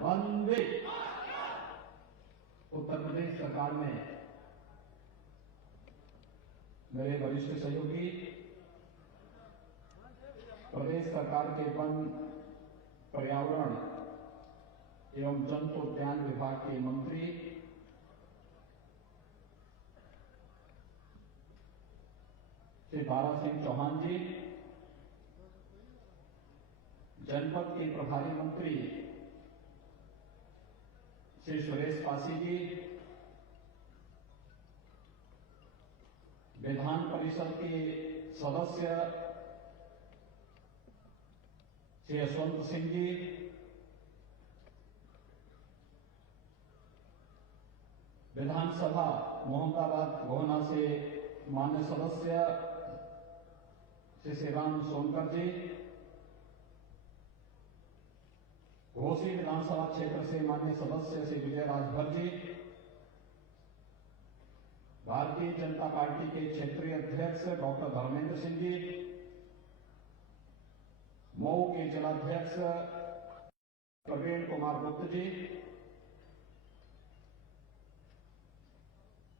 वंदे। उत्तर प्रदेश सरकार में मेरे वरिष्ठ सहयोगी, प्रदेश सरकार के वन, पर्यावरण एवं जंतु उद्यान विभाग के मंत्री श्री दारा सिंह चौहान जी, जनपद के प्रभारी मंत्री श्री सुरेश पासी जी, विधान परिषद के सदस्य श्री यशवंत सिंह जी, विधानसभा मोहम्मदाबाद गोहना से मान्य सदस्य श्री श्रीराम सोनकर जी, घोसी विधानसभा क्षेत्र से मान्य सदस्य श्री विजय राजभर जी, भारतीय जनता पार्टी के क्षेत्रीय अध्यक्ष डॉक्टर धर्मेंद्र सिंह जी, मऊ के जिलाध्यक्ष प्रवीण कुमार गुप्त जी,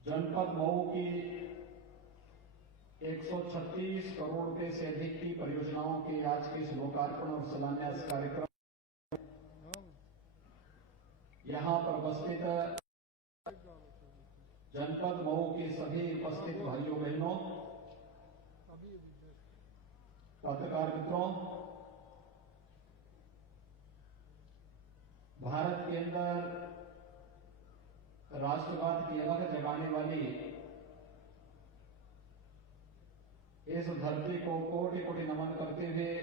जनपद मऊ की 136 करोड़ रुपए से अधिक की परियोजनाओं के आज के लोकार्पण और शिलान्यास कार्यक्रम यहां पर उपस्थित जनपद मऊ के सभी उपस्थित भाइयों बहनों, पत्रकार मित्रों, भारत के अंदर राष्ट्रवाद की अलग जगाने वाली इस धरती को कोटि कोटि नमन करते हुए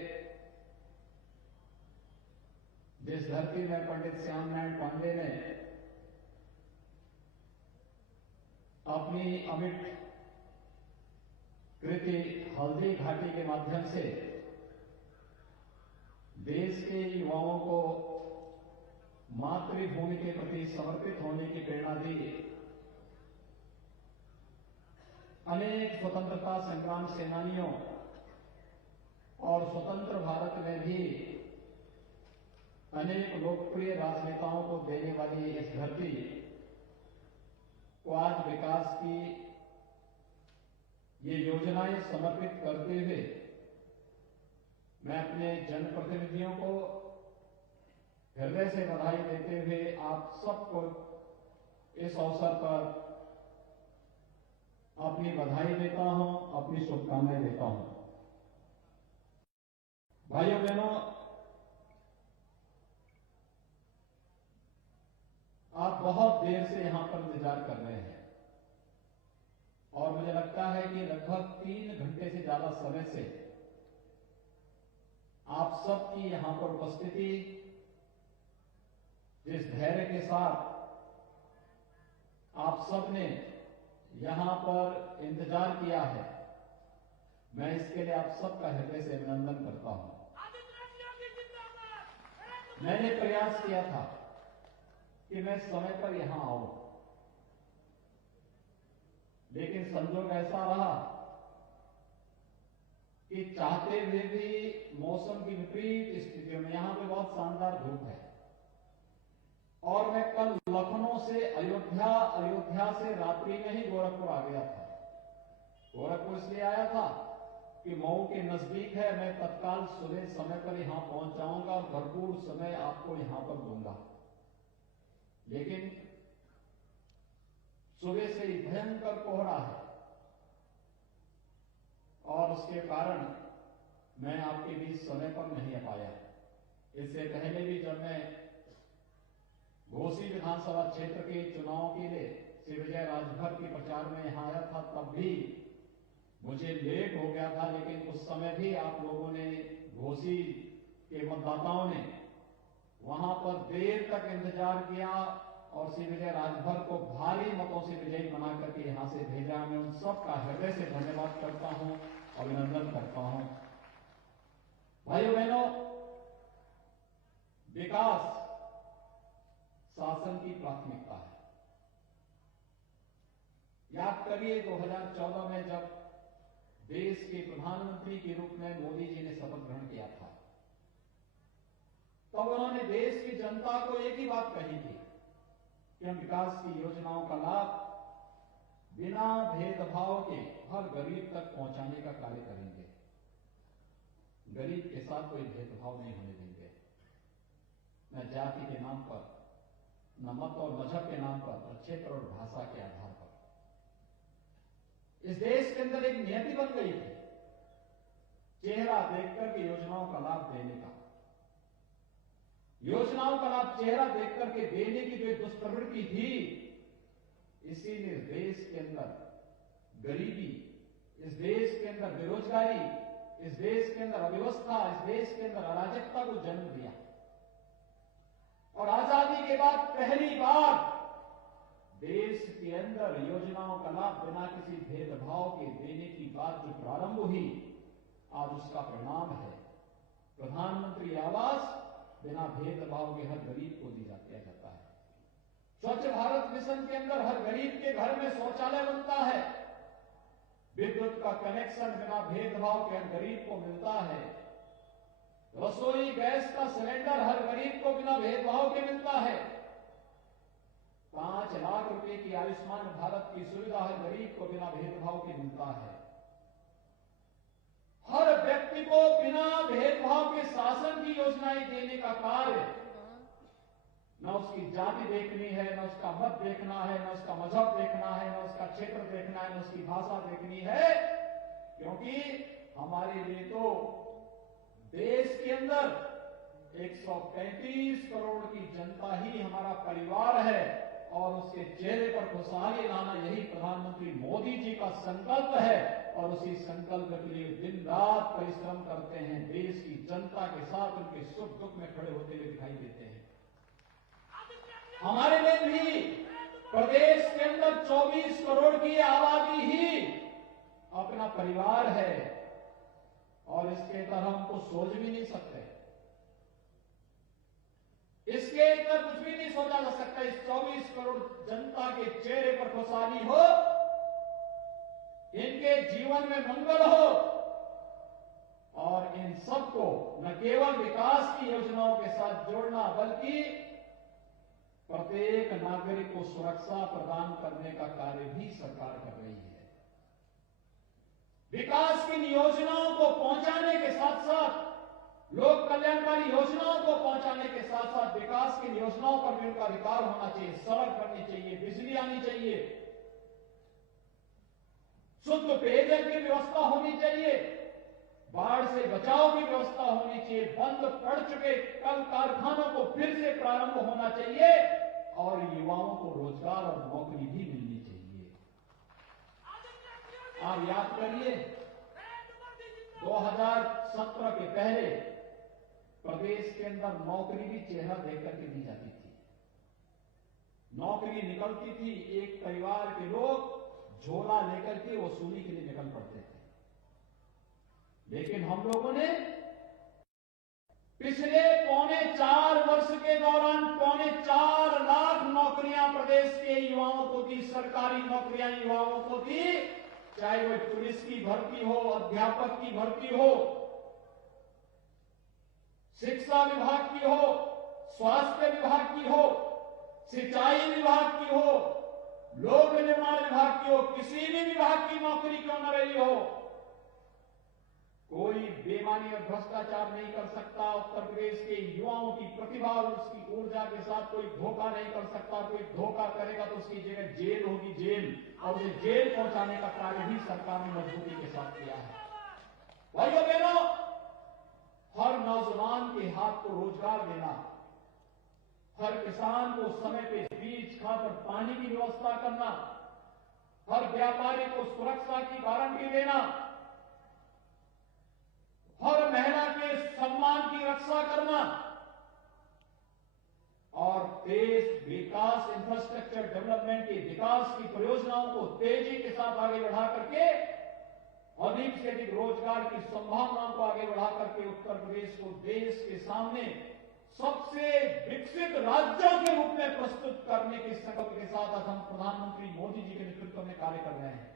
जिस धरती में पंडित श्याम नारायण पांडे ने अपनी अमिट कृति हल्दी घाटी के माध्यम से देश के युवाओं को मातृभूमि के प्रति समर्पित होने की प्रेरणा दी, अनेक स्वतंत्रता संग्राम सेनानियों और स्वतंत्र भारत में भी अनेक लोकप्रिय राजनेताओं को देने वाली इस धरती को आज विकास की ये योजनाएं समर्पित करते हुए मैं अपने जनप्रतिनिधियों को हृदय से बधाई देते हुए आप सबको इस अवसर पर अपनी बधाई देता हूं, अपनी शुभकामनाएं देता हूं। भाइयों बहनों, आप बहुत देर से यहां पर इंतजार कर रहे हैं और मुझे लगता है कि लगभग 3 घंटे से ज्यादा समय से आप सबकी यहां पर उपस्थिति, जिस धैर्य के साथ आप सबने यहां पर इंतजार किया है, मैं इसके लिए आप सबका हृदय से अभिनंदन करता हूं। मैंने प्रयास किया था कि मैं समय पर यहां आऊं, लेकिन संजोग ऐसा रहा कि चाहते हुए भी मौसम की विपरीत स्थितियों में, यहां पे बहुत शानदार धूप है और मैं कल लखनऊ से अयोध्या से रात्रि में ही गोरखपुर आ गया था। गोरखपुर इसलिए आया था कि मऊ के नजदीक है, मैं तत्काल सुबह समय पर यहां पहुंच जाऊंगा और भरपूर समय आपको यहां पर दूंगा। लेकिन सुबह से ही भयंकर कोहरा है और उसके कारण मैं आपके बीच समय पर नहीं आ पाया। इससे पहले भी जब मैं घोसी विधानसभा क्षेत्र के चुनाव के लिए श्री विजय राजभर के प्रचार में यहां आया था, तब भी मुझे लेट हो गया था, लेकिन उस समय भी आप लोगों ने, घोसी के मतदाताओं ने वहां पर देर तक इंतजार किया और श्री विजय राजभर को भारी मतों से विजयी बना करके यहां से भेजा। मैं उन सबका हृदय से धन्यवाद करता हूं, अभिनंदन करता हूं। भाइयों बहनों, विकास शासन की प्राथमिकता है। याद करिए 2014 में जब देश के प्रधानमंत्री के रूप में मोदी जी ने शपथ ग्रहण किया था, तब उन्होंने देश की जनता को एक ही बात कही थी कि हम विकास की योजनाओं का लाभ बिना भेदभाव के हर गरीब तक पहुंचाने का कार्य करेंगे। गरीब के साथ कोई भेदभाव नहीं होने देंगे, न जाति के नाम पर, न मत और मजहब के नाम पर, और क्षेत्र और भाषा के आधार पर। इस देश के अंदर एक नियति बन गई थी चेहरा देखकर के योजनाओं का लाभ देने का। योजनाओं का लाभ चेहरा देखकर के देने की जो दुष्प्रवृत्ति थी, इसीलिए इस देश के अंदर गरीबी, इस देश के अंदर बेरोजगारी, इस देश के अंदर अव्यवस्था, इस देश के अंदर अराजकता को जन्म दिया। और आजादी के बाद पहली बार देश के अंदर योजनाओं का लाभ बिना किसी भेदभाव के देने की बात जो प्रारंभ हुई, आज उसका परिणाम है प्रधानमंत्री आवास बिना भेदभाव के हर गरीब को दिया जाता है। स्वच्छ भारत मिशन के अंदर हर गरीब के घर में शौचालय बनता है, विद्युत का कनेक्शन बिना भेदभाव के हर गरीब को मिलता है, रसोई गैस का सिलेंडर हर गरीब को बिना भेदभाव के मिलता है, 5 लाख रुपए की आयुष्मान भारत की सुविधा हर गरीब को बिना भेदभाव के मिलता है। हर व्यक्ति को बिना भेदभाव के शासन की योजनाएं देने का कार्य, न उसकी जाति देखनी है, न उसका मत देखना है, न उसका मजहब देखना है, न उसका क्षेत्र देखना है, न उसकी भाषा देखनी है, क्योंकि हमारे लिए तो देश के अंदर 135 करोड़ की जनता ही हमारा परिवार है, और उसके चेहरे पर खुशहाली लाना यही प्रधानमंत्री मोदी जी का संकल्प है। और उसी संकल्प के लिए दिन रात परिश्रम करते हैं, देश की जनता के साथ उनके सुख दुख में खड़े होते हुए दिखाई देते हैं। हमारे लिए भी प्रदेश के अंदर 24 करोड़ की आबादी ही अपना परिवार है, और इसके तरह हम तो सोच भी नहीं सकते, इसके अंदर कुछ भी नहीं सोचा जा सकता। इस 24 करोड़ जनता के चेहरे पर खुशहाली हो, इनके जीवन में मंगल हो, और इन सबको न केवल विकास की योजनाओं के साथ जोड़ना, बल्कि प्रत्येक नागरिक को सुरक्षा प्रदान करने का कार्य भी सरकार कर रही है। विकास की योजनाओं को पहुंचाने के साथ साथ, लोक कल्याणकारी योजनाओं को पहुंचाने के साथ साथ विकास की योजनाओं पर भी उनका अधिकार होना चाहिए। सड़क बननी चाहिए, बिजली आनी चाहिए, शुद्ध पेयजल की व्यवस्था होनी चाहिए, बाढ़ से बचाव की व्यवस्था होनी चाहिए, बंद पड़ चुके कल कारखानों को फिर से प्रारंभ होना चाहिए, और युवाओं को रोजगार और नौकरी भी मिलनी चाहिए। आप याद करिए, 2017 के पहले प्रदेश के अंदर नौकरी भी चेहरा देखकर के दी जाती थी। नौकरी निकलती थी, एक परिवार के लोग झोला लेकर के वसूली के लिए निकल पड़ते थे। लेकिन हम लोगों ने पिछले 4.25 वर्ष के दौरान 4.25 लाख नौकरियां प्रदेश के युवाओं को दी, सरकारी नौकरियां युवाओं को दी, चाहे वो पुलिस की भर्ती हो, अध्यापक की भर्ती हो, शिक्षा विभाग की हो, स्वास्थ्य विभाग की हो, सिंचाई विभाग की हो, लोक निर्माण विभाग की हो, किसी भी विभाग की नौकरी क्यों न रही हो, कोई बेईमानी और भ्रष्टाचार नहीं कर सकता। उत्तर प्रदेश के युवाओं की प्रतिभा और उसकी ऊर्जा के साथ कोई धोखा नहीं कर सकता। कोई धोखा करेगा तो उसकी जगह जेल होगी, जेल, और उसे जेल पहुंचाने का कार्य भी सरकार ने मजबूती के साथ किया है। भाइयों बहनों, हर नौजवान के हाथ को रोजगार देना, हर किसान को समय पे बीज, खाद और पानी की व्यवस्था करना, हर व्यापारी को सुरक्षा की गारंटी देना, हर महिला के सम्मान की रक्षा करना, और देश विकास, इंफ्रास्ट्रक्चर डेवलपमेंट की विकास की परियोजनाओं को तेजी के साथ आगे बढ़ा करके अधिक से अधिक रोजगार की संभावनाओं को आगे बढ़ा करके उत्तर प्रदेश को देश के सामने सबसे विकसित राज्यों के रूप में प्रस्तुत करने के संकल्प के साथ आज हम प्रधानमंत्री मोदी जी के नेतृत्व में कार्य कर रहे हैं।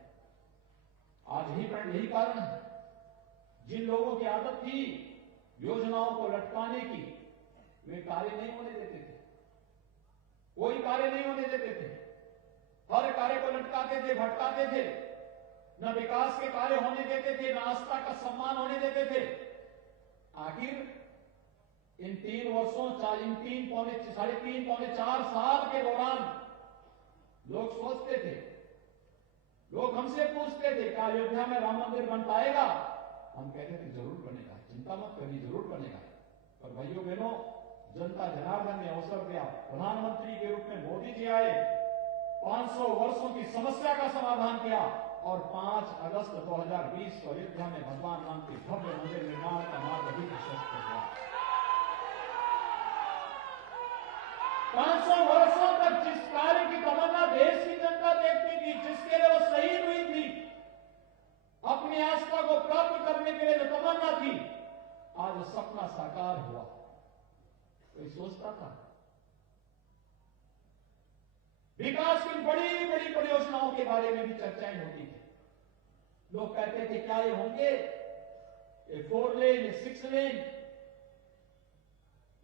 आज यही कारण है, जिन लोगों की आदत थी योजनाओं को लटकाने की, वे कार्य नहीं होने देते थे, कोई कार्य नहीं होने देते थे, हर कार्य को लटकाते थे, भटकाते थे, न विकास के कार्य होने देते थे, न आस्था का सम्मान होने देते थे। आखिर इन 3 वर्षों, इन 3 पौने 4 साल के दौरान लोग सोचते थे, लोग हमसे पूछते थे क्या अयोध्या में राम मंदिर बन पाएगा? हम कहते थे जरूर बनेगा, चिंता मत करिए, जरूर बनेगा। पर भाइयों बहनों, जनता जनार्दन ने अवसर दिया, प्रधानमंत्री के रूप में मोदी जी आए, 500 वर्षों की समस्या का समाधान किया और 5 अगस्त 2020 को अयोध्या में भगवान राम के भव्य मंदिर निर्माण का मार्ग भी प्रशस्त हो गया। 500 वर्षों तक जिस कार्य की तमन्ना देश की जनता देखती थी, जिसके लिए वो शहीद हुई थी, अपनी आस्था को प्राप्त करने के लिए जो तमन्ना थी, आज सपना साकार हुआ। कोई सोचता था? विकास की बड़ी बड़ी परियोजनाओं के बारे में भी चर्चाएं होती थी। लोग कहते थे क्या ये होंगे, ये 4 लेन, 6 लेन,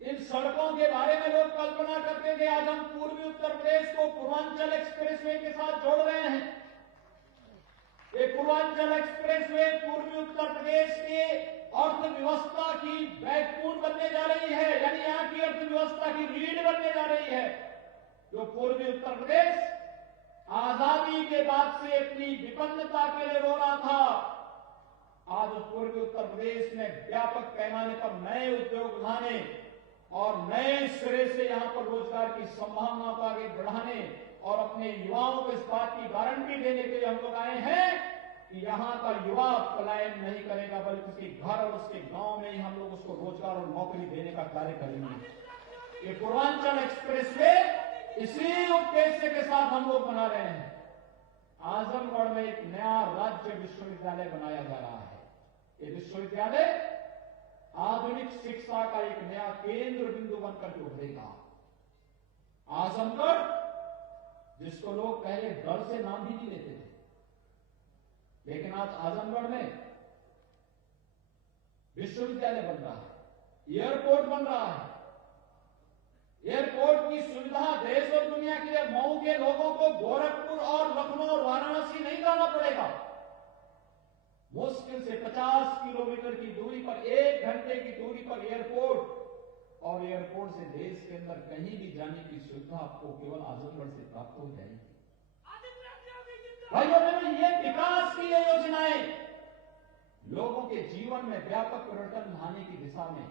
इन सड़कों के बारे में लोग कल्पना करते थे। आज हम पूर्वी उत्तर प्रदेश को पूर्वांचल एक्सप्रेसवे के साथ जोड़ रहे हैं। ये पूर्वांचल एक्सप्रेसवे पूर्वी उत्तर प्रदेश के अर्थव्यवस्था की बैकबोन बनने जा रही है, यानी यहां की अर्थव्यवस्था की रीढ़ बनने जा रही है। जो पूर्वी उत्तर प्रदेश आजादी के बाद से अपनी विपन्नता के लिए रो रहा था, आज पूर्वी उत्तर प्रदेश में व्यापक पैमाने पर नए उद्योग लाने और नए सिरे से यहां पर रोजगार की संभावना को आगे बढ़ाने और अपने युवाओं को इस बात की गारंटी देने के लिए हम लोग आए हैं कि यहां का युवा पलायन नहीं करेगा, बल्कि उसके घर और उसके गांव में ही हम लोग उसको रोजगार और नौकरी देने का कार्य करेंगे। ये पूर्वांचल एक्सप्रेसवे इसी उद्देश्य के साथ हम लोग बना रहे हैं। आजमगढ़ में एक नया राज्य विश्वविद्यालय बनाया जा रहा है। ये विश्वविद्यालय आधुनिक शिक्षा का एक नया केंद्र बिंदु बनकर के उभरेगा। आजमगढ़, जिसको लोग पहले डर से नाम भी नहीं लेते थे, लेकिन आज आजमगढ़ में विश्वविद्यालय बन रहा है, एयरपोर्ट बन रहा है। एयरपोर्ट की सुविधा देश और दुनिया के लिए मऊ के लोगों को गोरखपुर और लखनऊ और वाराणसी नहीं जाना पड़ेगा। मुश्किल से 50 किलोमीटर की दूरी पर, 1 घंटे की दूरी पर एयरपोर्ट, और एयरपोर्ट से देश के अंदर कहीं भी जाने की सुविधा आपको केवल आजमगढ़ से प्राप्त हो जाएगी। भाइयों बहनों, ये विकास की ये योजनाएं लोगों के जीवन में व्यापक परिवर्तन लाने की दिशा में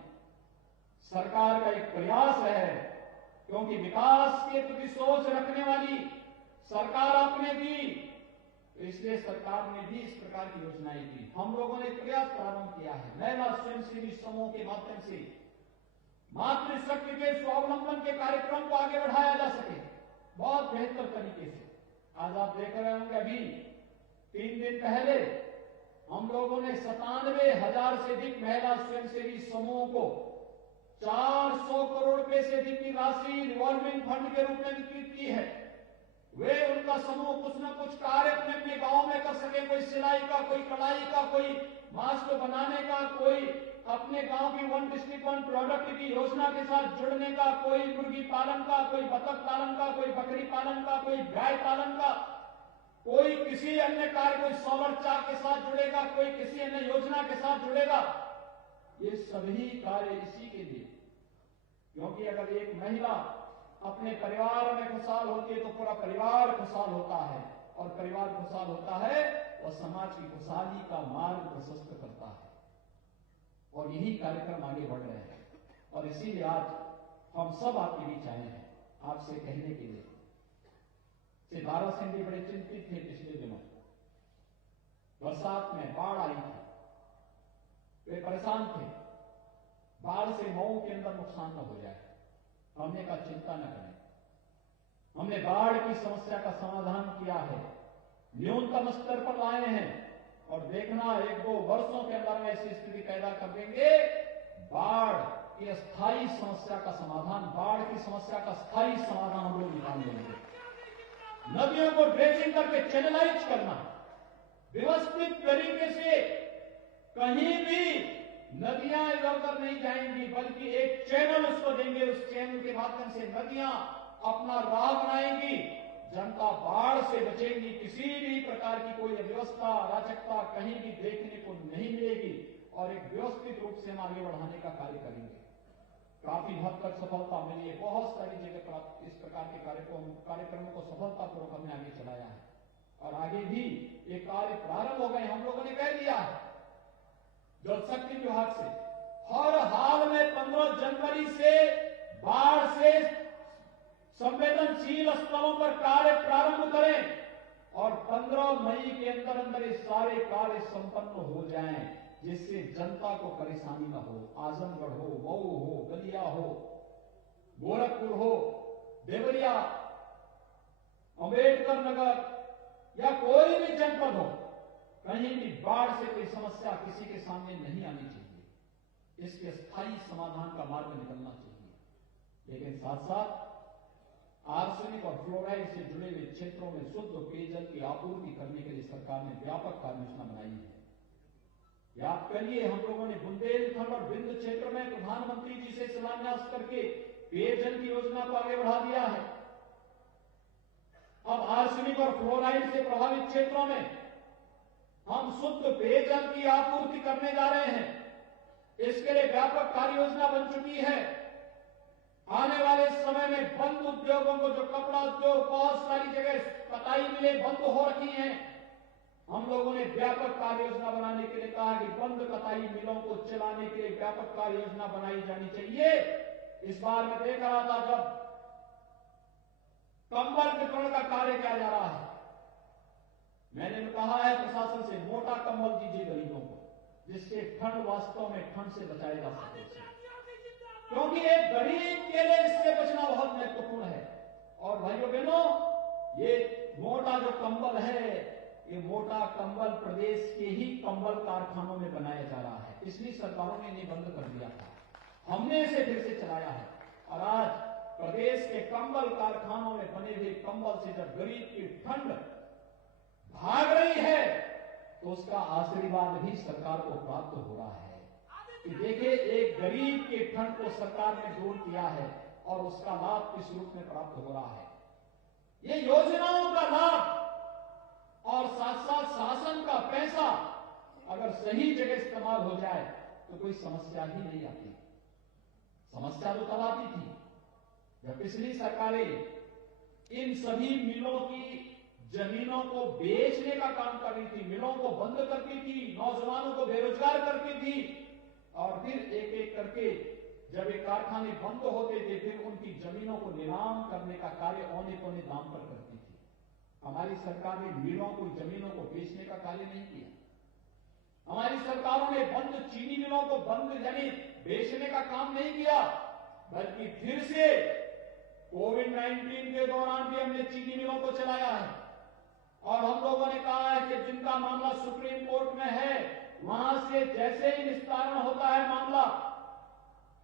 सरकार का एक प्रयास है, क्योंकि विकास के प्रति सोच रखने वाली सरकार आपने दी, इसलिए सरकार ने भी इस प्रकार की योजनाएं दी। हम लोगों ने प्रयास प्रारंभ किया है, महिला स्वयंसेवी समूह के माध्यम से मातृशक्ति के स्वावलंबन के कार्यक्रम को आगे बढ़ाया जा सके बहुत बेहतर तरीके से। आज आप देख रहे होंगे, अभी 3 दिन पहले हम लोगों ने 97,000 से अधिक महिला स्वयंसेवी समूहों को 400 करोड़ रुपए से अधिक की राशि रिवॉल्विंग फंड के रूप में वितरित की है। वे उनका समूह कुछ न कुछ कार्य अपने अपने गांव में कर सके, कोई सिलाई का, कोई कढ़ाई का, कोई मास्क बनाने का, कोई अपने गांव की 1 डिस्ट्रिक्ट 1 प्रोडक्ट की योजना के साथ जुड़ने का, कोई मुर्गी पालन का, कोई बतख पालन का, कोई बकरी पालन का, कोई गाय पालन का, कोई किसी अन्य कार्य, कोई सौर चाक के साथ जुड़ेगा, कोई किसी अन्य योजना के साथ जुड़ेगा। ये सभी कार्य इसी के लिए, क्योंकि अगर एक महिला अपने परिवार में खुशहाल होती है तो पूरा परिवार खुशहाल होता है, और परिवार खुशहाल होता है और समाज की खुशहाली का मार्ग प्रशस्त करता है। और यही कार्यक्रम आगे बढ़ रहे हैं, और इसीलिए आज हम सब आपके बीच आए हैं आपसे कहने के लिए। सितारा सिंह भी बड़े चिंतित थे पिछले दिनों, बरसात में बाढ़ आई थी, वे परेशान थे, बाढ़ से मऊ के अंदर नुकसान न हो जाए। हमने कहा चिंता न करें, हमने बाढ़ की समस्या का समाधान किया है, न्यूनतम स्तर पर लाए हैं, और देखना 1-2 वर्षों के अंदर में ऐसी स्थिति पैदा कर देंगे, बाढ़ की स्थायी समस्या का समाधान, बाढ़ की समस्या का स्थायी समाधान हम लोग निकाल देंगे। नदियों को ड्रेजिंग करके चैनलाइज करना, व्यवस्थित तरीके से कहीं भी नदियां इधर उधर नहीं जाएंगी, बल्कि एक चैनल उसको देंगे, उस चैनल के माध्यम से नदियां अपना राह बनाएंगी, जनता बाढ़ से बचेंगी, किसी भी प्रकार की कोई अव्यवस्था अराजकता कहीं भी देखने को नहीं मिलेगी और एक व्यवस्थित रूप से हम आगे बढ़ाने का कार्य करेंगे। काफी हद तक सफलता मिली है, बहुत सारी जगह पर इस प्रकार के कार्यक्रमों को सफलतापूर्वक हमने आगे चलाया है और आगे भी ये कार्य प्रारंभ हो गए। हम लोगों ने कह दिया है जल शक्ति विभाग से हर हाल में 15 जनवरी से बाढ़ से संवेदनशील स्थलों पर कार्य प्रारंभ करें और 15 मई के अंदर अंदर ये सारे कार्य संपन्न हो जाएं, जिससे जनता को परेशानी न हो। आजमगढ़ हो, मऊ हो, बलिया हो, गोरखपुर हो, देवरिया, अंबेडकर नगर या कोई भी जनपद हो, कहीं भी बाढ़ से कोई समस्या किसी के सामने नहीं आनी चाहिए। इसके स्थायी समाधान का मार्ग निकलना चाहिए। लेकिन साथ साथ आर्सेनिक और फ्लोराइड से जुड़े हुए क्षेत्रों में शुद्ध पेयजल की आपूर्ति करने के लिए सरकार ने व्यापक कार्य योजना बनाई है। याद करिए, हम लोगों ने बुंदेलखंड और बिंद क्षेत्र में प्रधानमंत्री जी से शिलान्यास करके पेयजल की योजना को आगे बढ़ा दिया है। अब आर्सेनिक और फ्लोराइड से प्रभावित क्षेत्रों में हम शुद्ध पेयजल की आपूर्ति करने जा रहे हैं। इसके लिए व्यापक कार्य योजना बन चुकी है। आने वाले समय में बंद उद्योगों को, जो कपड़ा उद्योग बहुत सारी जगह कताई मिलें बंद हो रखी हैं, हम लोगों ने व्यापक कार्य योजना बनाने के लिए कहा कि बंद कताई मिलों को चलाने के लिए व्यापक कार्य योजना बनाई जानी चाहिए। इस बार मैं देख रहा था जब कंबल वितरण का कार्य किया जा रहा है, मैंने कहा है प्रशासन से मोटा कंबल दीजिए गरीबों को, जिससे ठंड वास्तव में ठंड से बचाया जा सके, क्योंकि एक गरीब के लिए इससे बचना बहुत महत्वपूर्ण है। और भाइयों बहनों, ये मोटा जो कंबल है, ये मोटा कंबल प्रदेश के ही कंबल कारखानों में बनाया जा रहा है। इसलिए सरकारों ने इन्हें बंद कर दिया था, हमने इसे फिर से चलाया है और आज प्रदेश के कंबल कारखानों में बने हुए कंबल से जब गरीब की ठंड भाग रही है तो उसका आशीर्वाद भी सरकार को प्राप्त हो रहा है कि देखिए, एक गरीब के ठंड को सरकार ने दूर किया है और उसका लाभ किस रूप में प्राप्त हो रहा है। ये योजनाओं का लाभ और साथ साथ शासन का पैसा अगर सही जगह इस्तेमाल हो जाए तो कोई समस्या ही नहीं आती। समस्या तो तब आती थी जब पिछली सरकारें इन सभी मिलों की जमीनों को बेचने का काम कर रही थी, मिलों को बंद करती थी, नौजवानों को बेरोजगार करती थी और फिर एक एक करके जब ये कारखाने बंद होते थे फिर उनकी जमीनों को नीलाम करने का कार्य औने पौने दाम पर करती थी। हमारी सरकार ने मिलों को, जमीनों को बेचने का कार्य नहीं किया। हमारी सरकारों ने बंद चीनी मिलों को बंद यानी बेचने का काम नहीं किया, बल्कि फिर से कोविड-19 के दौरान भी हमने चीनी मिलों को चलाया है और हम लोगों ने कहा है कि जिनका मामला सुप्रीम कोर्ट में है वहां से जैसे ही निस्तारण होता है मामला,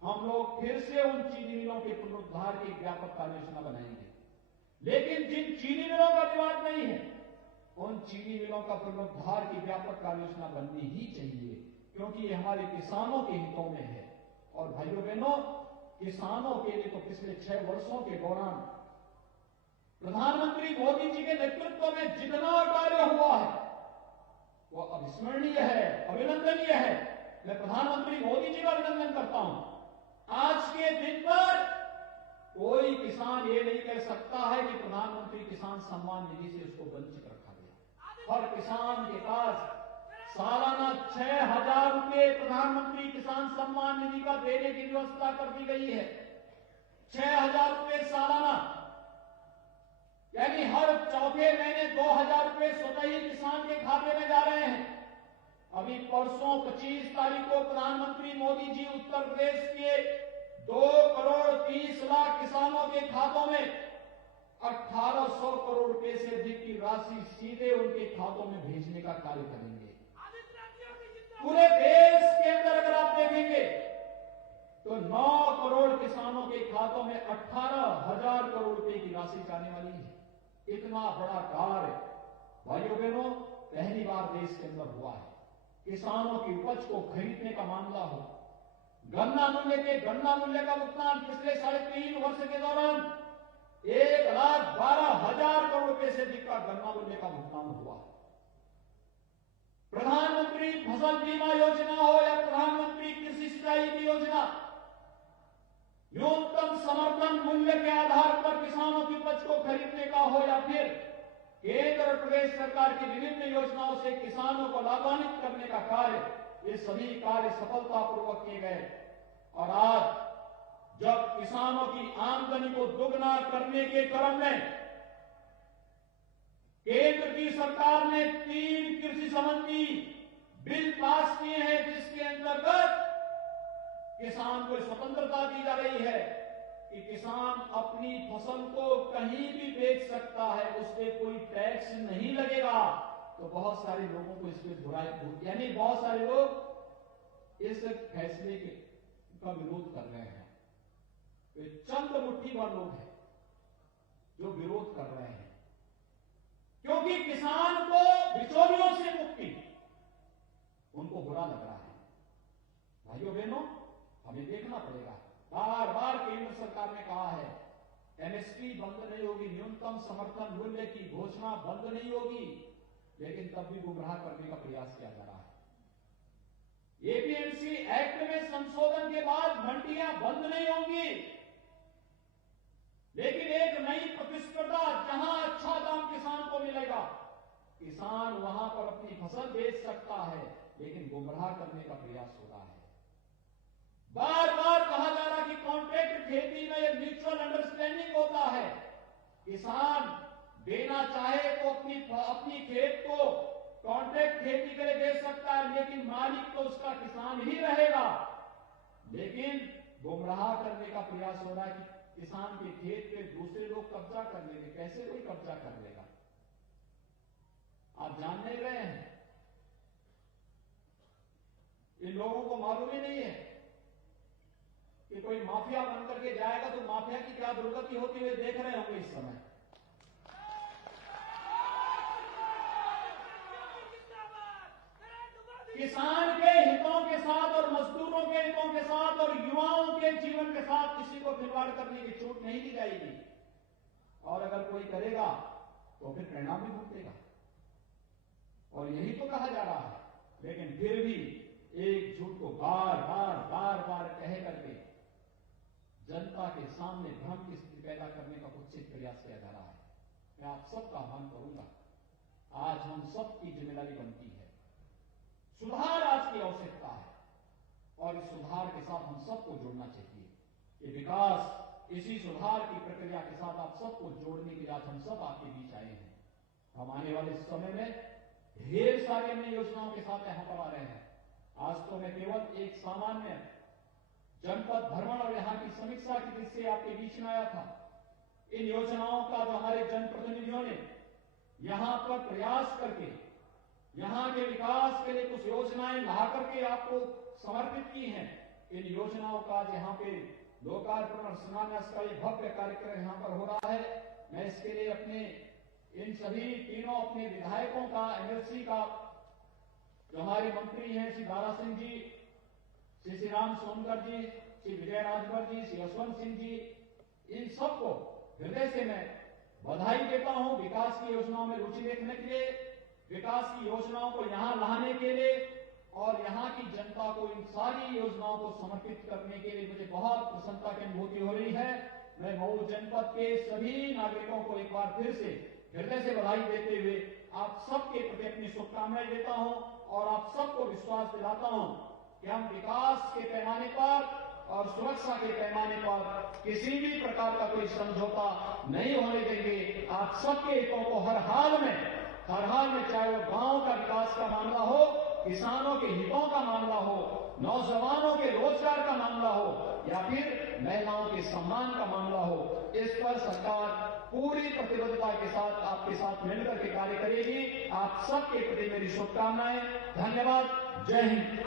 हम लोग फिर से उन चीनी मिलों के पुनरुद्धार की व्यापक कार्य योजना बनाएंगे। लेकिन जिन चीनी मिलों का विवाद नहीं है, उन चीनी मिलों का पुनरुद्धार की व्यापक कार्य योजना बननी ही चाहिए, क्योंकि ये हमारे किसानों के हितों में है। और भाइयों बहनों, किसानों के लिए तो पिछले 6 वर्षों के दौरान प्रधानमंत्री मोदी जी के नेतृत्व में जितना कार्य हुआ है वो अविस्मरणीय है, अभिनंदनीय है। मैं प्रधानमंत्री मोदी जी का अभिनंदन करता हूं। आज के दिन पर कोई किसान ये नहीं कह सकता है कि प्रधानमंत्री किसान सम्मान निधि से उसको वंचित रखा गया। हर किसान के पास सालाना 6,000 रुपए प्रधानमंत्री किसान सम्मान निधि का देने की व्यवस्था कर दी गई है। 6,000 रुपए सालाना, यानी हर चौथे महीने 2,000 रुपए स्वतः ही किसान के खाते में जा रहे हैं। अभी परसों 25 तारीख को प्रधानमंत्री मोदी जी उत्तर प्रदेश के 2,30,00,000 किसानों के खातों में 1,800 करोड़ रुपए से अधिक की राशि सीधे उनके खातों में भेजने का कार्य करेंगे। पूरे देश के अंदर अगर आप देखेंगे तो 9 करोड़ किसानों के खातों में 18,000 करोड़ रुपए की राशि जाने वाली है। इतना बड़ा कार्य भाइयों बहनों पहली बार देश के अंदर हुआ है किसानों की उपज को खरीदने का मामला हो, गन्ना मूल्य का भुगतान पिछले 3.5 वर्ष के दौरान 1,12,000 करोड़ रुपए से अधिक का गन्ना मूल्य का भुगतान हुआ। प्रधानमंत्री फसल बीमा योजना हो या प्रधानमंत्री कृषि सिंचाई की योजना, न्यूनतम समर्थन मूल्य के आधार पर किसानों की उपज को खरीदने का हो या फिर केंद्र और प्रदेश सरकार की विभिन्न योजनाओं से किसानों को लाभान्वित करने का कार्य, ये सभी कार्य सफलतापूर्वक किए गए। और आज जब किसानों की आमदनी को दुगना करने के क्रम में केंद्र की सरकार ने 3 कृषि संबंधी बिल पास किए हैं, जिसके अंतर्गत किसान को स्वतंत्रता दी जा रही है कि किसान अपनी फसल को कहीं भी बेच सकता है, उस पर कोई टैक्स नहीं लगेगा। तो बहुत सारे लोगों को इसमें बुराई, यानी बहुत सारे लोग इस फैसले का विरोध कर रहे हैं। तो चंद मुट्ठी भर लोग हैं जो विरोध कर रहे हैं, क्योंकि किसान को बिचौलियों से मुक्ति उनको बुरा लग रहा है। भाइयों बहनों, हमें देखना पड़ेगा। बार बार केंद्र सरकार ने कहा है एमएसपी बंद नहीं होगी, न्यूनतम समर्थन मूल्य की घोषणा बंद नहीं होगी, लेकिन तब भी गुमराह करने का प्रयास किया जा रहा है। एपीएमसी एक्ट में संशोधन के बाद मंडियां बंद नहीं होंगी, लेकिन एक नई प्रतिस्पर्धा, जहां अच्छा दाम किसान को मिलेगा, किसान वहां पर अपनी फसल बेच सकता है, लेकिन गुमराह करने का प्रयास हो रहा है। बार बार कहा जा रहा है कि कॉन्ट्रैक्ट खेती में एक म्यूचुअल अंडरस्टैंडिंग होता है। किसान देना चाहे तो अपनी खेत को कॉन्ट्रैक्ट खेती के लिए दे सकता है, लेकिन मालिक तो उसका किसान ही रहेगा। लेकिन गुमराह करने का प्रयास हो रहा है कि किसान के खेत पे दूसरे लोग कब्जा कर लेंगे। कैसे कोई कब्जा कर लेगा? आप जान नहीं रहे हैं, इन लोगों को मालूम ही नहीं है कि कोई माफिया बनकर के जाएगा तो माफिया की क्या दुर्गति होती हुई देख रहे होंगे इस समय। किसान के हितों के साथ और मजदूरों के हितों के साथ और युवाओं के जीवन के साथ किसी को खिलवाड़ करने की छूट नहीं दी जाएगी, और अगर कोई करेगा तो फिर परिणाम भी भुगतेगा। और यही तो कहा जा रहा है, लेकिन फिर भी एक झूठ को बार बार कह करके जनता के सामने भ्रम की स्थिति पैदा करने का कुत्सित प्रयास किया जा रहा है। मैं आप सबका आह्वान करूंगा, आज हम सबकी जिम्मेदारी बनती है, सुधार आज की आवश्यकता है, और इस सुधार के साथ हम सबको जोड़ना चाहिए। ये विकास, इसी सुधार की प्रक्रिया के साथ आप सबको जोड़ने के लिए आज हम सब आपके बीच आए हैं। हम आने वाले समय में ढेर सारी अन्य योजनाओं के साथ यहां पर आ रहे हैं। आज तो मैं केवल एक सामान्य जनपद भ्रमण और यहां की समीक्षा की दृष्टि आपके बीच में आया था। इन योजनाओं का जो हमारे जनप्रतिनिधियों ने यहां पर प्रयास करके यहां के विकास के लिए कुछ योजनाएं ला करके आपको समर्पित की हैं, इन योजनाओं का यहां पे लोकार्पण और शिलान्यास का ये भव्य कार्यक्रम यहां पर हो रहा है। मैं इसके लिए अपने इन सभी तीनों अपने विधायकों का, एमएलसी का, जो हमारे मंत्री हैं श्री दारा सिंह जी, श्री राम सोनकर जी, श्री विजय राजभर जी, श्री यशवंत सिंह जी, इन सबको हृदय से मैं बधाई देता हूं विकास की योजनाओं में रुचि देखने के लिए, विकास की योजनाओं को यहां लाने के लिए, और यहां की जनता को इन सारी योजनाओं को समर्पित करने के लिए मुझे बहुत प्रसन्नता की अनुभूति हो रही है। मैं मऊ जनपद के सभी नागरिकों को एक बार फिर से हृदय से बधाई देते हुए आप सबके प्रति अपनी शुभकामनाएं देता हूं, और आप सबको विश्वास दिलाता हूं कि हम विकास के पैमाने पर और सुरक्षा के पैमाने पर किसी भी प्रकार का कोई समझौता नहीं होने देंगे। आप सबके हितों को हर हाल में, चाहे वो गांव का विकास का मामला हो, किसानों के हितों का मामला हो, नौजवानों के रोजगार का मामला हो, या फिर महिलाओं के सम्मान का मामला हो, इस पर सरकार पूरी प्रतिबद्धता के साथ आपके साथ मिलकर के कार्य करेगी। आप सबके प्रति मेरी शुभकामनाएं। धन्यवाद। जय हिंद।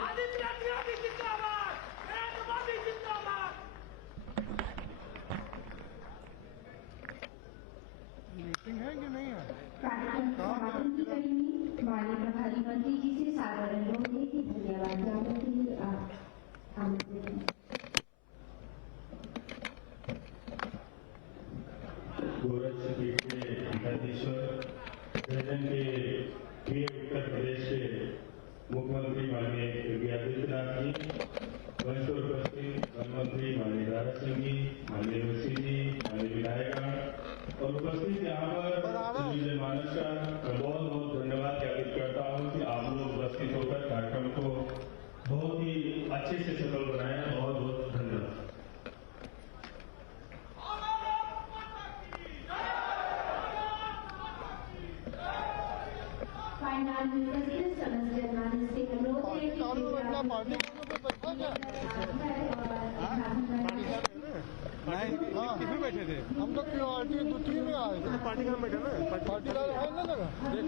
मीटिंग है कि नहीं है? कार्यक्रम समापन की कड़ी में माननीय प्रभारी मंत्री जी से सादर अनुरोध है कि भरत सिंह जी, माननीय जोशी जी, माननीय विधायकगण और उपस्थित यहाँ पर विजय मानस का बहुत बहुत धन्यवाद ज्ञापित करता हूँ कि आप लोग उपस्थित होकर कार्यक्रम को बहुत ही अच्छे से सफल बनाया। बहुत बहुत धन्यवाद। नहीं बैठे थे हम तो पार्टी दूसरी में आए थे। पार्टी का बैठे ना, पार्टी का है ना लगा देख